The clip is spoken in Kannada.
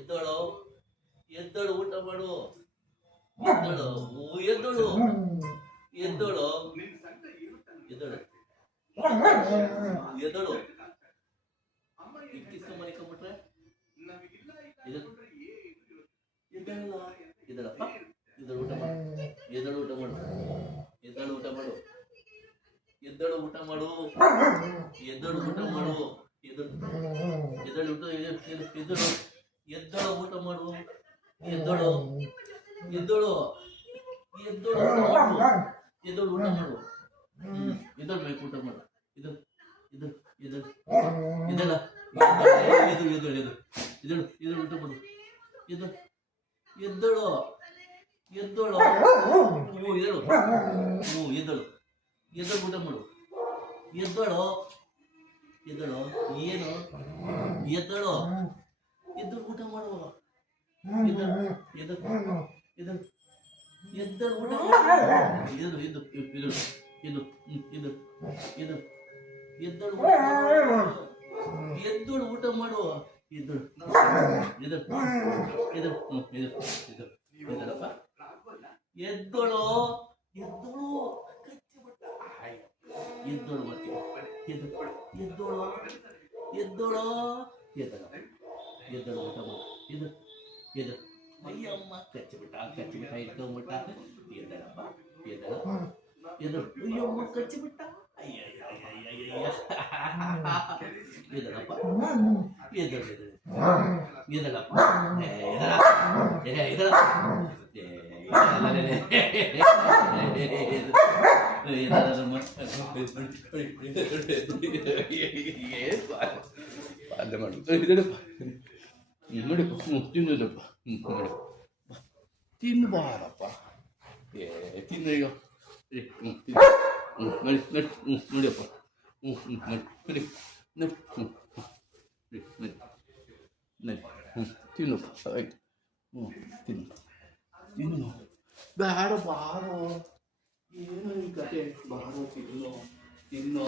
ಎದ್ದಳು ಎದ್ದಳು ಊಟ ಮಾಡು ಎದ್ದಳು ಎದ್ದಳು ಎದ್ದಳು ಎದ್ದಳು ಎದ್ದಳು ಕಿಸ್ಕೊಂಡ್ ಮನಿಕೊಂಡ್ಬಿಟ್ರೆ ಎದ್ದಳಲ್ಲ ಎದ್ದಳಪ್ಪ ಎದ್ದಳು ಊಟ ಮಾಡು ಎದ್ದಳು ಊಟ ಮಾಡು ಎದ್ದಳು ಊಟ ಮಾಡು ಎದ್ದಳು ಊಟ ಮಾಡು ಎದ್ದಳು ಊಟ ಮಾಡು ಎದ್ದಳು ಎದ್ದಳು ಎದ್ದಳು ಎದ್ದಳು ಊಟ ಮಾಡು ಎದ್ದಳು ಎದ್ದಳು ಎದ್ದಳು ಊಟ ಮಾಡು ಎದ್ದಳು ಊಟ ಮಾಡು ಎದ್ದಳು ಬೇಕು ಊಟ ಮಾಡು ಎದ್ದಳು ಎದ್ದಳು ಎದ್ದಳು ಎದ್ದಳ ಎದ್ದಳು ಎದ್ದಳು ಎದ್ದಳು ಎದ್ದಳು ಎದ್ದಳು ಊಟ ಮಾಡು ಎದ್ದಳು ಎದ್ದಳು ಎದ್ದಳು ಎದ್ದಳು ಎದ್ದಳು ಎದ್ದಳು ಊಟ ಮಾಡು ಎದ್ದಳು ಎದ್ದಳು ಏನು ಎದ್ದಳು ಎದ್ದಳು ಊಟ ಮಾಡು ಎದ್ದಳು ಎದ್ದಳು ಎದ್ದಳು ಎದ್ದಳು ಊಟ ಎದ್ದು ಎದ್ದು ಎದ್ದು ಎದ್ದು ಎದ್ದು ಎದ್ದು ಎದ್ದಳು ಎದ್ದಳು ಊಟ ಮಾಡು ಎದ್ದಳು ಎದ್ದಳು ಎದ್ದಳು ಎದ್ದಳು ಎದ್ದಳಪ್ಪ ಎದ್ದಳು ಎದ್ದಳು ಎದ್ದಳು ಮತ್ತೆ ಎದ್ದಳು ಎದ್ದಳು ಎದ್ದಳು ಎದ್ದಳು ಎದ್ದಳು ಊಟ ಮಾಡು ಎದ್ದು ಎದ್ದು ಅಯ್ಯಮ್ಮ ಕಚ್ಚಿಬಿಟ್ಟ ಇಟ್ಕೊಂಡ್ಬಿಟ್ಟ ಎದ್ದಳಪ್ಪ ಎದ್ದಳು ಎದ್ದಳು ಅಯ್ಯಮ್ಮ ಕಚ್ಚಿಬಿಟ್ಟ ಎದ್ದಳಪ್ಪ ಎದ್ದಳು ಎದ್ದಳಪ್ಪ ಎದ್ದಳ ತಿನ್ನೋದಪ್ಪ ತಿನ್ಬಾರಪ್ಪ ತಿನ್ನ ಈಗ ನೋಡಿಯಪ್ಪ ನಡಿ ತಿನ್ನಪ್ಪ ಆಯ್ತು ತಿನ್ನು ತಿನ್ನು ಬೇಡ ಬಾರೋ ಏನು ಈ ಕತೆ ಬಾರೋ ತಿನ್ನು ತಿನ್ನು